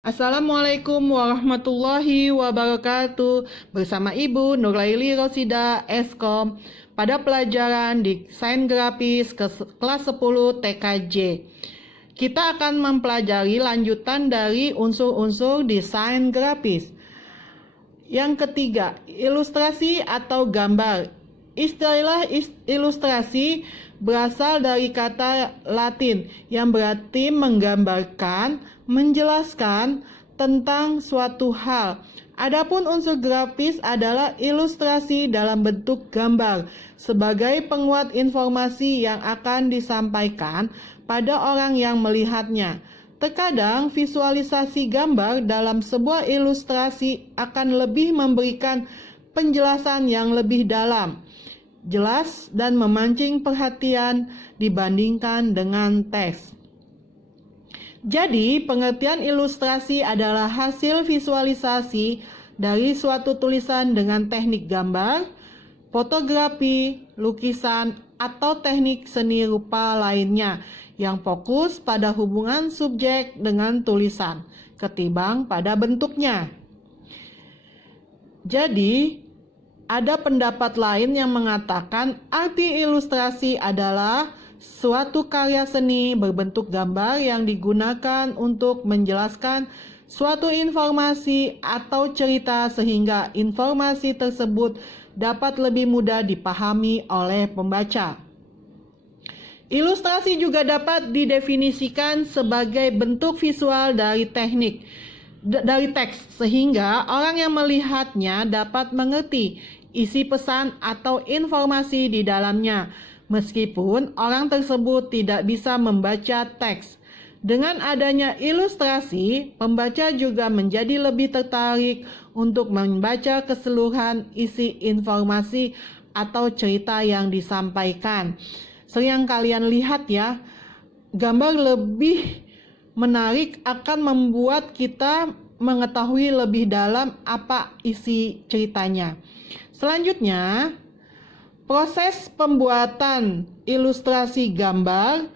Assalamualaikum warahmatullahi wabarakatuh. Bersama Ibu Nurlaili Rosida Eskom pada pelajaran Desain Grafis kelas 10 TKJ. Kita akan mempelajari lanjutan dari unsur-unsur desain grafis. Yang ketiga, ilustrasi atau gambar. Istilah ilustrasi berasal dari kata Latin yang berarti menggambarkan, menjelaskan tentang suatu hal. Adapun unsur grafis adalah ilustrasi dalam bentuk gambar sebagai penguat informasi yang akan disampaikan pada orang yang melihatnya. Terkadang visualisasi gambar dalam sebuah ilustrasi akan lebih memberikan penjelasan yang lebih dalam, jelas dan memancing perhatian dibandingkan dengan teks. Jadi, pengertian ilustrasi adalah hasil visualisasi dari suatu tulisan dengan teknik gambar, fotografi, lukisan, atau teknik seni rupa lainnya yang fokus pada hubungan subjek dengan tulisan ketimbang pada bentuknya. Jadi, ada pendapat lain yang mengatakan arti ilustrasi adalah suatu karya seni berbentuk gambar yang digunakan untuk menjelaskan suatu informasi atau cerita sehingga informasi tersebut dapat lebih mudah dipahami oleh pembaca. Ilustrasi juga dapat didefinisikan sebagai bentuk visual dari teks sehingga orang yang melihatnya dapat mengerti isi pesan atau informasi di dalamnya meskipun orang tersebut tidak bisa membaca teks. Dengan adanya ilustrasi, pembaca juga menjadi lebih tertarik untuk membaca keseluruhan isi informasi atau cerita yang disampaikan. Sering kalian lihat ya, gambar lebih menarik akan membuat kita mengetahui lebih dalam apa isi ceritanya. Selanjutnya, proses pembuatan ilustrasi gambar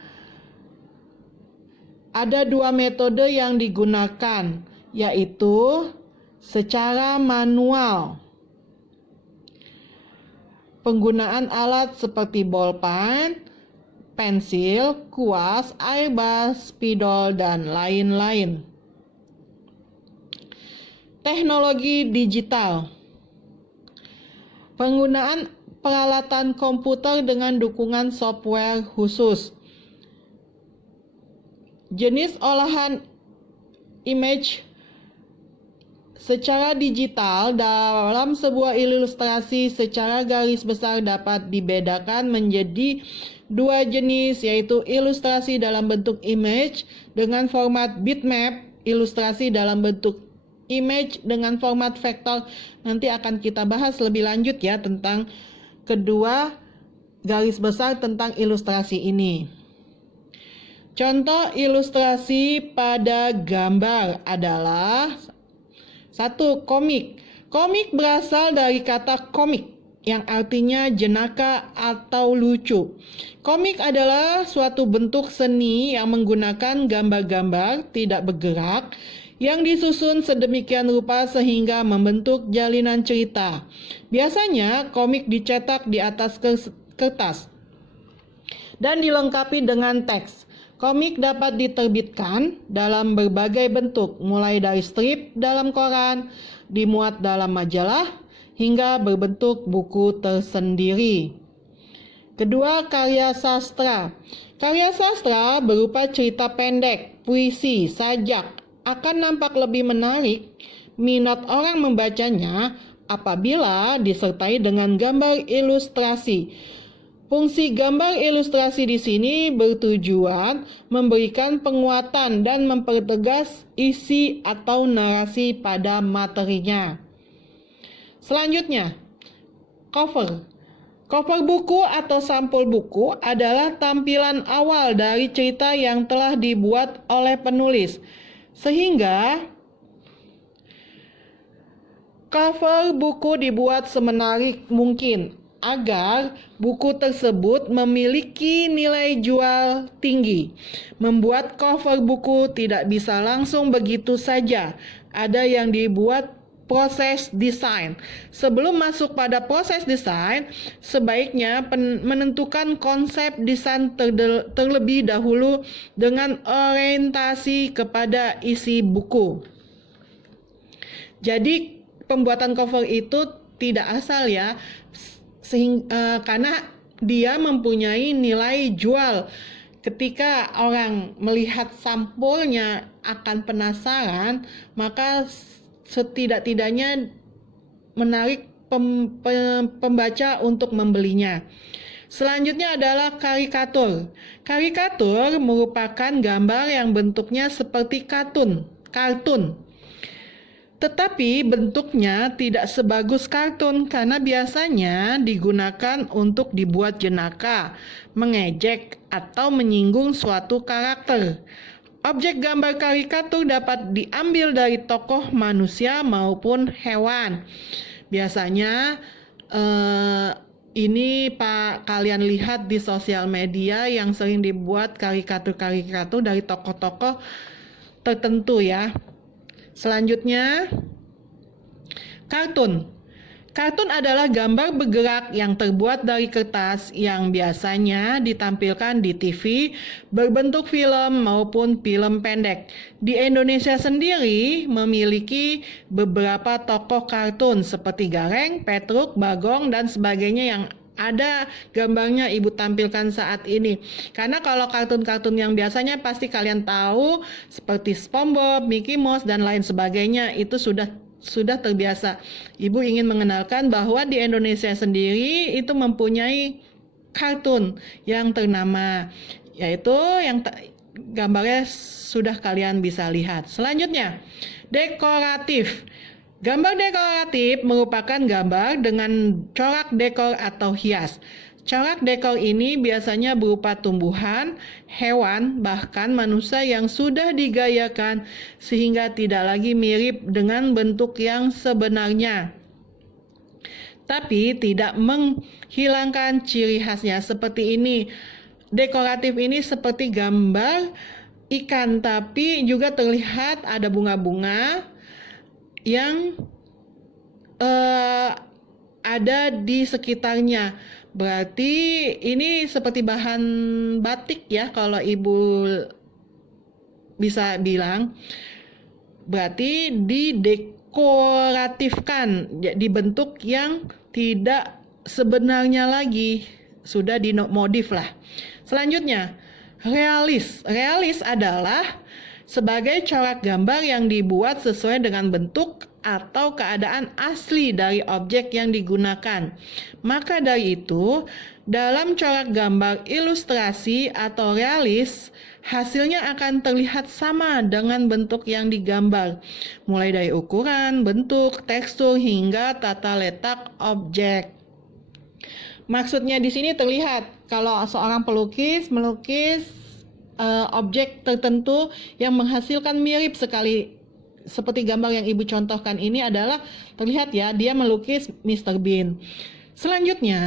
ada dua metode yang digunakan, yaitu secara manual. Penggunaan alat seperti bolpen, pensil, kuas, airbrush, spidol, dan lain-lain. Teknologi digital. Penggunaan peralatan komputer dengan dukungan software khusus. Jenis olahan image secara digital dalam sebuah ilustrasi secara garis besar dapat dibedakan menjadi dua jenis, yaitu ilustrasi dalam bentuk image dengan format bitmap, ilustrasi dalam bentuk image dengan format vektor. Nanti akan kita bahas lebih lanjut ya tentang kedua garis besar tentang ilustrasi ini. Contoh ilustrasi pada gambar adalah 1. Komik. Komik berasal dari kata komik yang artinya jenaka atau lucu. Komik adalah suatu bentuk seni yang menggunakan gambar-gambar tidak bergerak yang disusun sedemikian rupa sehingga membentuk jalinan cerita. Biasanya komik dicetak di atas kertas dan dilengkapi dengan teks. Komik dapat diterbitkan dalam berbagai bentuk, mulai dari strip dalam koran, dimuat dalam majalah, hingga berbentuk buku tersendiri. Kedua, karya sastra. Karya sastra berupa cerita pendek, puisi, sajak, akan nampak lebih menarik minat orang membacanya apabila disertai dengan gambar ilustrasi. Fungsi gambar ilustrasi di sini bertujuan memberikan penguatan dan mempertegas isi atau narasi pada materinya. Selanjutnya, cover. Cover buku atau sampul buku adalah tampilan awal dari cerita yang telah dibuat oleh penulis. Sehingga cover buku dibuat semenarik mungkin agar buku tersebut memiliki nilai jual tinggi. Membuat cover buku tidak bisa langsung begitu saja. Ada yang dibuat proses desain. Sebelum masuk pada proses desain, sebaiknya menentukan konsep desain terlebih dahulu dengan orientasi kepada isi buku. Jadi pembuatan cover itu tidak asal ya, karena dia mempunyai nilai jual. Ketika orang melihat sampulnya akan penasaran, maka setidak-tidaknya menarik pembaca untuk membelinya. Selanjutnya adalah karikatur. Karikatur merupakan gambar yang bentuknya seperti kartun. Tetapi bentuknya tidak sebagus kartun karena biasanya digunakan untuk dibuat jenaka, mengejek, atau menyinggung suatu karakter. Objek gambar karikatur dapat diambil dari tokoh manusia maupun hewan. Biasanya ini kalian lihat di sosial media yang sering dibuat karikatur-karikatur dari tokoh-tokoh tertentu ya. Selanjutnya, kartun. Kartun adalah gambar bergerak yang terbuat dari kertas yang biasanya ditampilkan di TV, berbentuk film maupun film pendek. Di Indonesia sendiri memiliki beberapa tokoh kartun seperti Gareng, Petruk, Bagong, dan sebagainya yang ada gambarnya ibu tampilkan saat ini. Karena kalau kartun-kartun yang biasanya pasti kalian tahu seperti SpongeBob, Mickey Mouse, dan lain sebagainya itu sudah terbiasa. Ibu ingin mengenalkan bahwa di Indonesia sendiri itu mempunyai kartun yang ternama, yaitu yang gambarnya sudah kalian bisa lihat. Selanjutnya, dekoratif. Gambar dekoratif merupakan gambar dengan corak dekor atau hias. Corak dekor ini biasanya berupa tumbuhan, hewan, bahkan manusia yang sudah digayakan sehingga tidak lagi mirip dengan bentuk yang sebenarnya, tapi tidak menghilangkan ciri khasnya. Seperti ini, dekoratif ini seperti gambar ikan, tapi juga terlihat ada bunga-bunga yang ada di sekitarnya. Berarti ini seperti bahan batik ya kalau ibu bisa bilang. Berarti didekoratifkan, dibentuk yang tidak sebenarnya lagi, sudah dimodif lah. Selanjutnya, realis. Realis adalah sebagai corak gambar yang dibuat sesuai dengan bentuk atau keadaan asli dari objek yang digunakan. Maka dari itu, dalam corak gambar ilustrasi atau realis, hasilnya akan terlihat sama dengan bentuk yang digambar, mulai dari ukuran, bentuk, tekstur, hingga tata letak objek. Maksudnya di sini terlihat kalau seorang pelukis melukis objek tertentu yang menghasilkan mirip sekali seperti gambar yang ibu contohkan ini adalah terlihat ya, dia melukis Mr. Bean. Selanjutnya,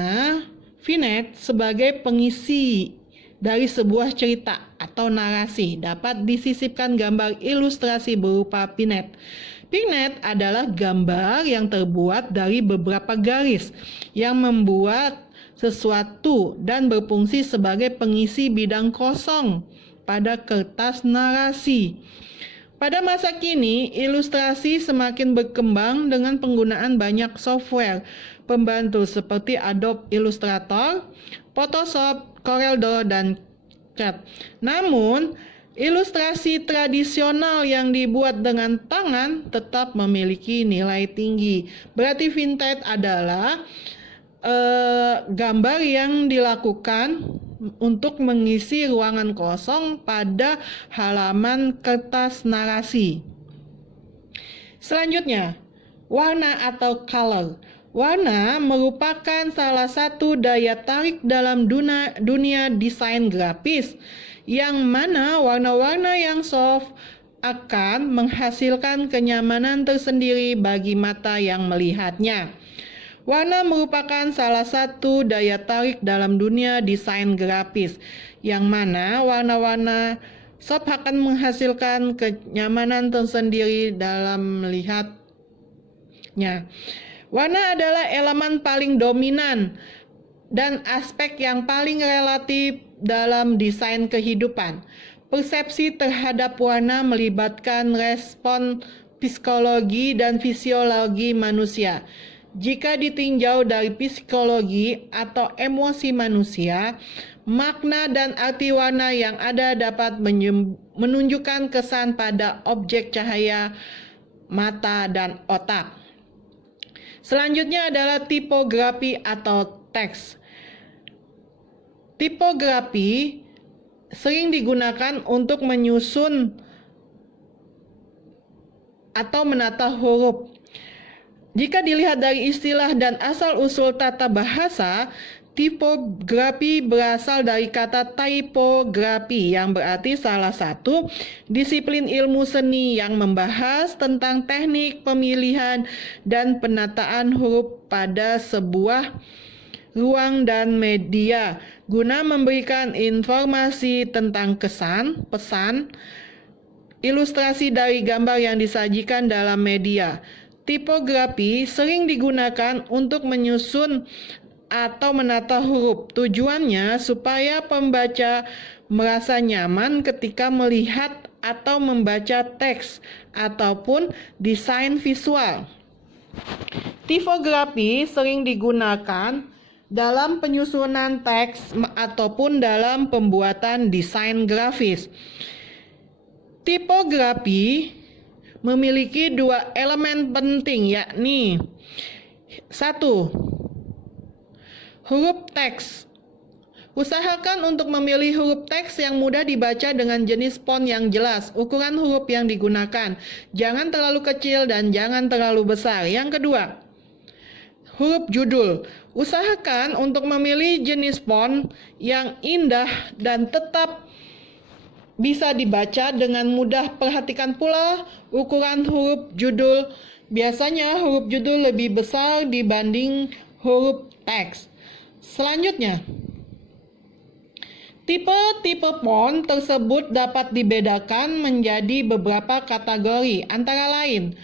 vignette sebagai pengisi dari sebuah cerita atau narasi dapat disisipkan gambar ilustrasi berupa vignette. Vignette adalah gambar yang terbuat dari beberapa garis yang membuat sesuatu dan berfungsi sebagai pengisi bidang kosong pada kertas narasi. Pada masa kini, ilustrasi semakin berkembang dengan penggunaan banyak software pembantu seperti Adobe Illustrator, Photoshop, CorelDRAW, dan CAD. Namun, ilustrasi tradisional yang dibuat dengan tangan tetap memiliki nilai tinggi. Berarti vintage adalah gambar yang dilakukan untuk mengisi ruangan kosong pada halaman kertas narasi. Selanjutnya, warna atau color. Warna merupakan salah satu daya tarik dalam dunia desain grafis, yang mana warna-warna yang soft akan menghasilkan kenyamanan tersendiri bagi mata yang melihatnya. Warna merupakan salah satu daya tarik dalam dunia desain grafis, yang mana warna-warna soft akan menghasilkan kenyamanan tersendiri dalam melihatnya. Warna adalah elemen paling dominan dan aspek yang paling relatif dalam desain kehidupan. Persepsi terhadap warna melibatkan respon psikologi dan fisiologi manusia. Jika ditinjau dari psikologi atau emosi manusia, makna dan arti warna yang ada dapat menunjukkan kesan pada objek cahaya, mata, dan otak. Selanjutnya adalah tipografi atau teks. Tipografi sering digunakan untuk menyusun atau menata huruf. Jika dilihat dari istilah dan asal-usul tata bahasa, tipografi berasal dari kata typography yang berarti salah satu disiplin ilmu seni yang membahas tentang teknik pemilihan dan penataan huruf pada sebuah ruang dan media guna memberikan informasi tentang kesan, pesan, ilustrasi dari gambar yang disajikan dalam media. Tipografi sering digunakan untuk menyusun atau menata huruf. Tujuannya supaya pembaca merasa nyaman ketika melihat atau membaca teks ataupun desain visual. Tipografi sering digunakan dalam penyusunan teks ataupun dalam pembuatan desain grafis. Tipografi memiliki dua elemen penting, yakni 1. Huruf teks. Usahakan untuk memilih huruf teks yang mudah dibaca dengan jenis font yang jelas. Ukuran huruf yang digunakan jangan terlalu kecil dan jangan terlalu besar. Yang kedua, huruf judul. Usahakan untuk memilih jenis font yang indah dan tetap bisa dibaca dengan mudah. Perhatikan pula ukuran huruf judul. Biasanya huruf judul lebih besar dibanding huruf teks. Selanjutnya, tipe-tipe font tersebut dapat dibedakan menjadi beberapa kategori, antara lain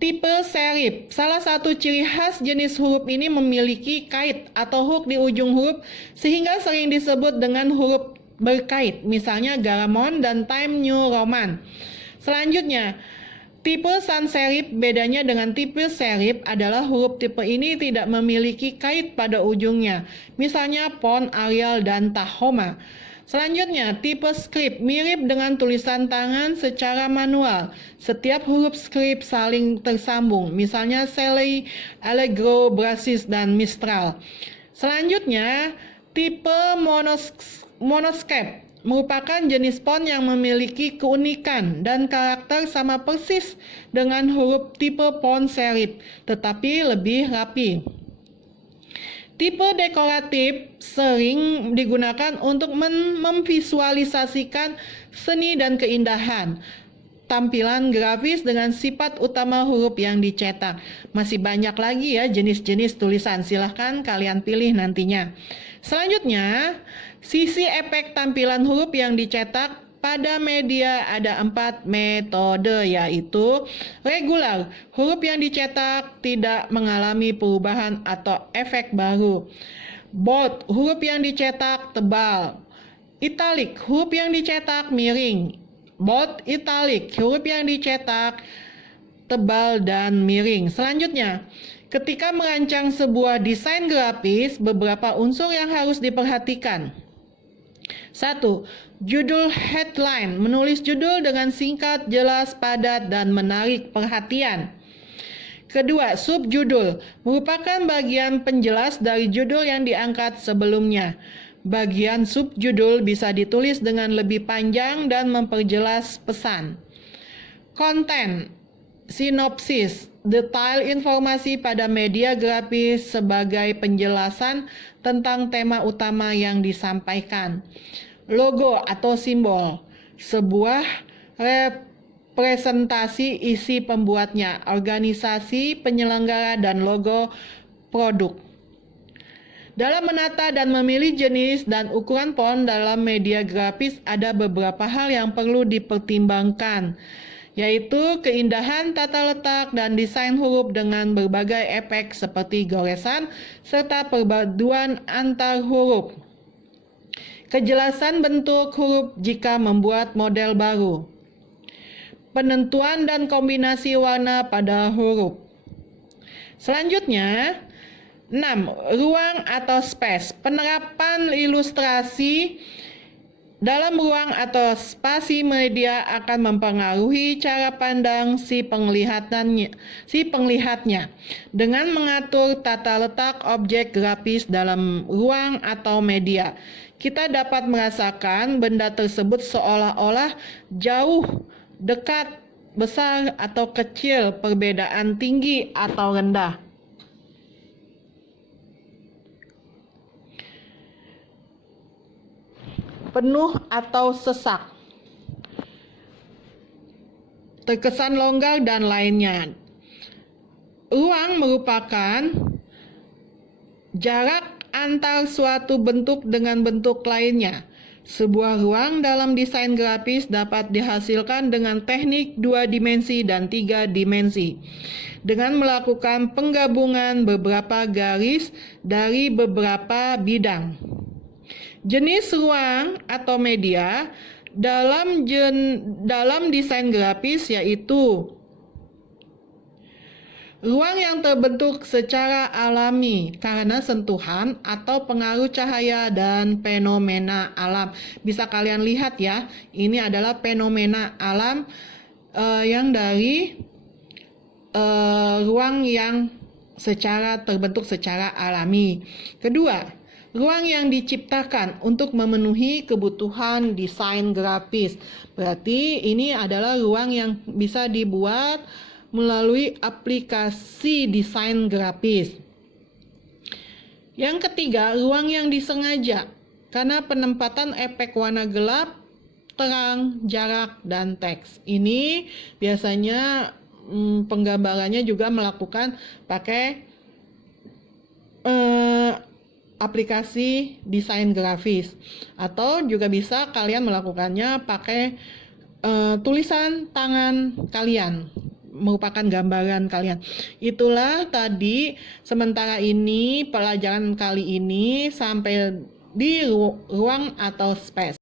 tipe serif. Salah satu ciri khas jenis huruf ini memiliki kait atau hook di ujung huruf sehingga sering disebut dengan huruf berkait, misalnya Garamond dan Times New Roman. Selanjutnya, tipe sans serif. Bedanya dengan tipe serif adalah huruf tipe ini tidak memiliki kait pada ujungnya, misalnya font Arial dan Tahoma. Selanjutnya, tipe script mirip dengan tulisan tangan secara manual. Setiap huruf script saling tersambung, misalnya Shelley, Allegro, Brasis, dan Mistral. Selanjutnya, tipe monoscape merupakan jenis font yang memiliki keunikan dan karakter sama persis dengan huruf tipe font serif, tetapi lebih rapi. Tipe dekoratif sering digunakan untuk memvisualisasikan seni dan keindahan tampilan grafis dengan sifat utama huruf yang dicetak. Masih banyak lagi ya jenis-jenis tulisan, silahkan kalian pilih nantinya. Selanjutnya, sisi efek tampilan huruf yang dicetak. Pada media ada 4 metode, yaitu regular, huruf yang dicetak tidak mengalami perubahan atau efek baru. Bold, huruf yang dicetak tebal. Italic, huruf yang dicetak miring. Bold italic, huruf yang dicetak tebal dan miring. Selanjutnya, ketika merancang sebuah desain grafis, beberapa unsur yang harus diperhatikan. 1. Judul headline, menulis judul dengan singkat, jelas, padat, dan menarik perhatian. Kedua, subjudul, merupakan bagian penjelas dari judul yang diangkat sebelumnya. Bagian subjudul bisa ditulis dengan lebih panjang dan memperjelas pesan. Konten, sinopsis, detail informasi pada media grafis sebagai penjelasan tentang tema utama yang disampaikan. Logo atau simbol, sebuah representasi isi pembuatnya, organisasi penyelenggara, dan logo produk. Dalam menata dan memilih jenis dan ukuran font dalam media grafis ada beberapa hal yang perlu dipertimbangkan, yaitu keindahan tata letak dan desain huruf dengan berbagai efek seperti goresan serta perpaduan antar huruf. Kejelasan bentuk huruf jika membuat model baru. Penentuan dan kombinasi warna pada huruf. Selanjutnya, 6. Ruang atau space. Penerapan ilustrasi dalam ruang atau spasi media akan mempengaruhi cara pandang si penglihatnya dengan mengatur tata letak objek grafis dalam ruang atau media. Kita dapat merasakan benda tersebut seolah-olah jauh, dekat, besar atau kecil, perbedaan tinggi atau rendah. Penuh atau sesak, terkesan longgar dan lainnya. Ruang merupakan jarak antar suatu bentuk dengan bentuk lainnya. Sebuah ruang dalam desain grafis dapat dihasilkan dengan teknik 2 dimensi dan 3 dimensi dengan melakukan penggabungan beberapa garis dari beberapa bidang. Jenis ruang atau media dalam desain grafis yaitu ruang yang terbentuk secara alami karena sentuhan atau pengaruh cahaya dan fenomena alam. Bisa kalian lihat ya, ini adalah fenomena alam yang dari ruang yang terbentuk secara alami. Kedua, ruang yang diciptakan untuk memenuhi kebutuhan desain grafis. Berarti ini adalah ruang yang bisa dibuat melalui aplikasi desain grafis. Yang ketiga, ruang yang disengaja karena penempatan efek warna gelap, terang, jarak, dan teks. Ini biasanya penggambarannya juga melakukan pakai aplikasi desain grafis, atau juga bisa kalian melakukannya pakai tulisan tangan kalian, merupakan gambaran kalian. Itulah tadi sementara ini pelajaran kali ini sampai di ruang atau space.